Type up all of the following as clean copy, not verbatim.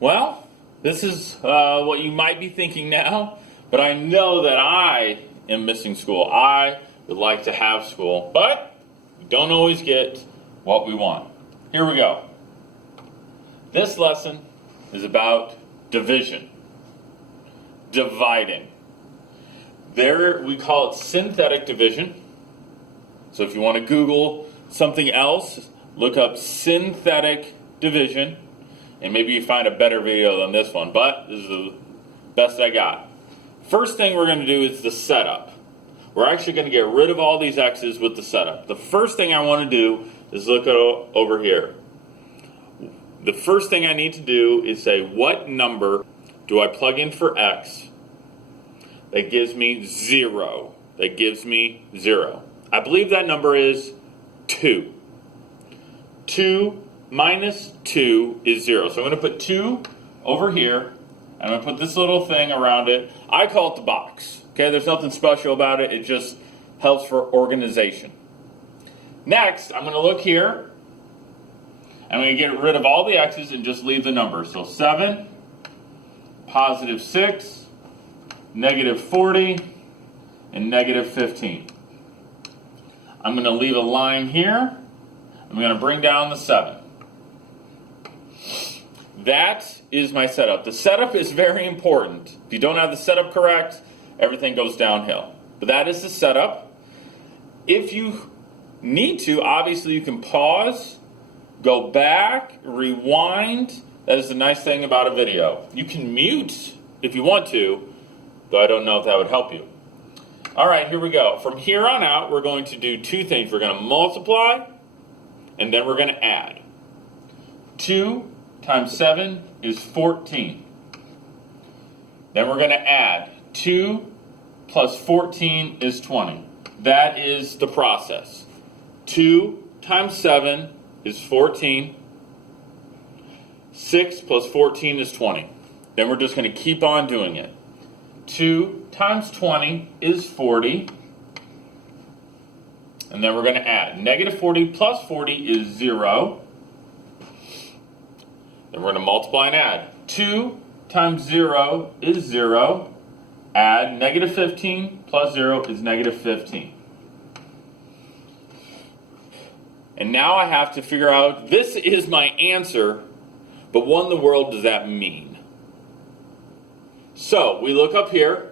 Well, this is what you might be thinking now, but I know that I am missing school. I would like to have school, but we don't always get what we want. Here we go. This lesson is about division, dividing. There, we call it synthetic division. So if you want to Google something else, look up synthetic division, and maybe you find a better video than this one, but this is the best I got. First thing we're going to do is the setup. We're actually going to get rid of all these x's with the setup. The first thing I want to do is look over here. The first thing I need to do is say, what number do I plug in for x that gives me 0? That gives me 0. I believe that number is 2. 2 minus 2 is 0. So I'm going to put 2 over here. I'm going to put this little thing around it. I call it the box. Okay, there's nothing special about it. It just helps for organization. Next, I'm going to look here. I'm going to get rid of all the x's and just leave the numbers. So 7, positive 6, negative 40, and negative 15. I'm going to leave a line here. I'm going to bring down the 7. That is my setup. The setup is very important. If you don't have the setup correct, everything goes downhill. But that is the setup. If you need to, obviously you can pause, go back, rewind. That is the nice thing about a video. You can mute if you want to, though I don't know if that would help you. All right, here we go. From here on out, we're going to do two things. We're going to multiply, and then we're going to add. 2 times 7 is 14. Then we're going to add. 2 plus 14 is 20. That is the process. 2 times 7 is 14. 6 plus 14 is 20. Then we're just going to keep on doing it. 2 times 20 is 40. And then we're going to add. Negative 40 plus 40 is 0. Then we're going to multiply and add. 2 times 0 is 0. Add negative 15 plus 0 is negative 15. And now I have to figure out, this is my answer, but what in the world does that mean? So, we look up here.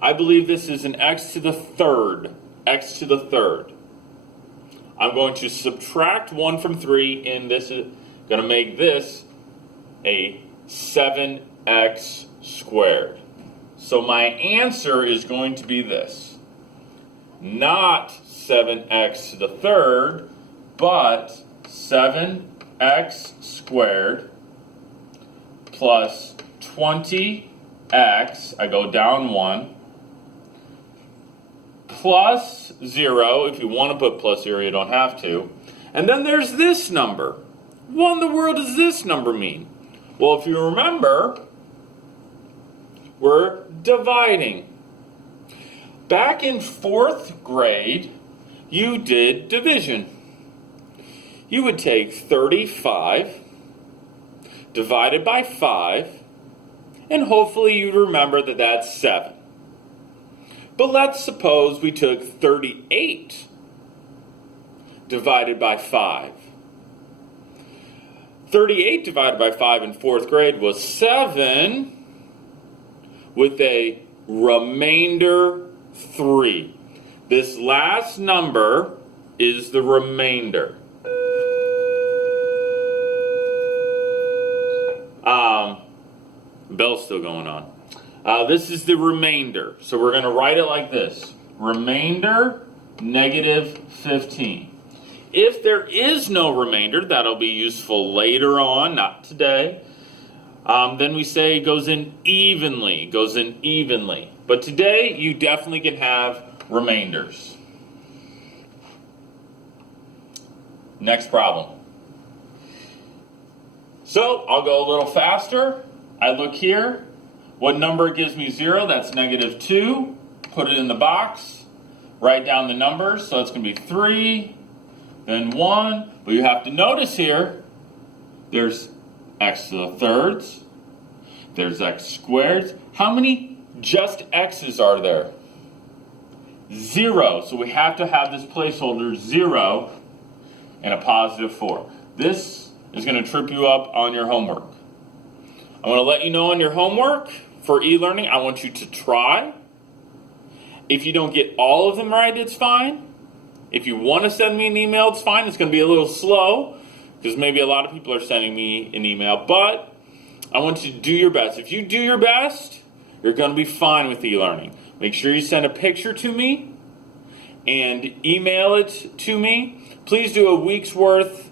I believe this is an x to the third. X to the third. I'm going to subtract 1 from 3, and this is going to make this a 7x squared. So my answer is going to be this. Not 7x to the third, but 7x squared plus 20x, I go down 1, plus 0. If you want to put plus 0, you don't have to. And then there's this number. What in the world does this number mean? Well, if you remember, we're dividing. Back in 4th grade, you did division. You would take 35 divided by 5, and hopefully you'd remember that that's 7. But let's suppose we took 38 divided by 5. 38 divided by 5 in 4th grade was 7 with a remainder 3. This last number is the remainder. Bell's still going on. This is the remainder. So we're going to write it like this. Remainder negative 15. If there is no remainder, that'll be useful later on, not today. Then we say it goes in evenly. Goes in evenly. But today, you definitely can have remainders. Next problem. So, I'll go a little faster. I look here. What number gives me 0? That's negative 2. Put it in the box. Write down the numbers. So it's going to be 3, then 1. But you have to notice here, there's x to the thirds. There's x squared. How many just x's are there? 0. So we have to have this placeholder 0 and a positive 4. This is going to trip you up on your homework. I want to let you know on your homework for e-learning, I want you to try. If you don't get all of them right, it's fine. If you want to send me an email, it's fine. It's going to be a little slow because maybe a lot of people are sending me an email, but I want you to do your best. If you do your best, you're going to be fine with e-learning. Make sure you send a picture to me and email it to me. Please do a week's worth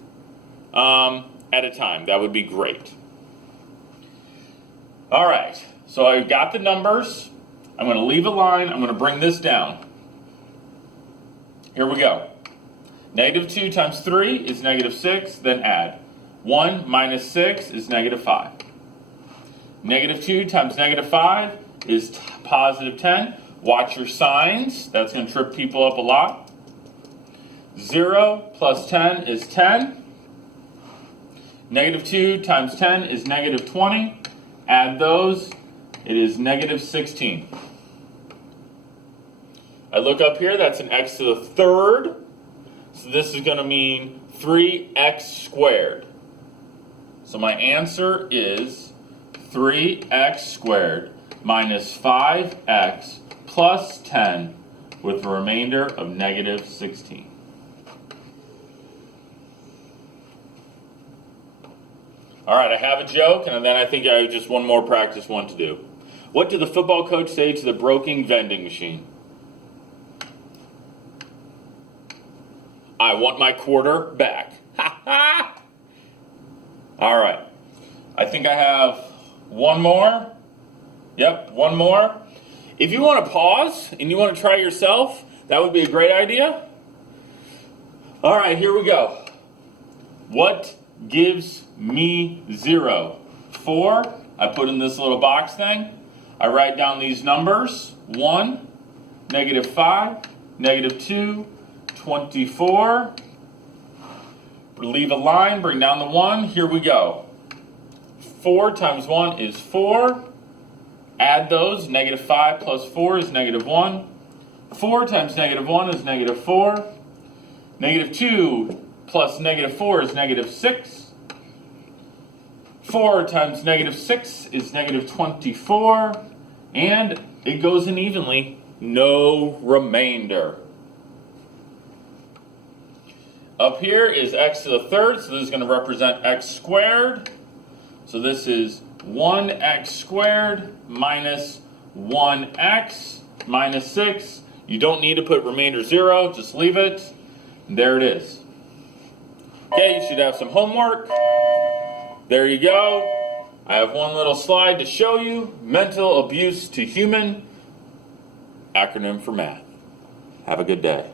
at a time. That would be great. All right, so I got the numbers. I'm going to leave a line. I'm going to bring this down. Here we go. Negative 2 times 3 is negative 6, then add. 1 minus 6 is negative 5. Negative 2 times negative 5 is positive 10. Watch your signs. That's going to trip people up a lot. 0 plus 10 is 10. Negative 2 times 10 is negative 20. Add those. It is negative 16. I look up here. That's an x to the third. So this is going to mean 3x squared. So my answer is 3x squared minus 5x plus 10 with a remainder of negative 16. All right, I have a joke, and then I think I have just one more practice one to do. What did the football coach say to the broken vending machine? I want my quarter back. Ha ha! All right. I think I have one more. Yep, one more. If you want to pause and you want to try yourself, that would be a great idea. All right, here we go. What gives me 0? 4. I put in this little box thing. I write down these numbers. 1, negative 5, negative 2, 24. Leave a line, bring down the 1. Here we go. 4 times 1 is 4. Add those. Negative 5 plus 4 is negative 1. 4 times negative 1 is negative 4. Negative 2 plus negative 4 is negative 6. 4 times negative 6 is negative 24. And it goes in evenly. No remainder. Up here is x to the third, so this is going to represent x squared. So this is 1x squared minus 1x minus 6. You don't need to put remainder 0, just leave it. And there it is. Okay, you should have some homework. There you go. I have one little slide to show you. Mental abuse to human. Acronym for math. Have a good day.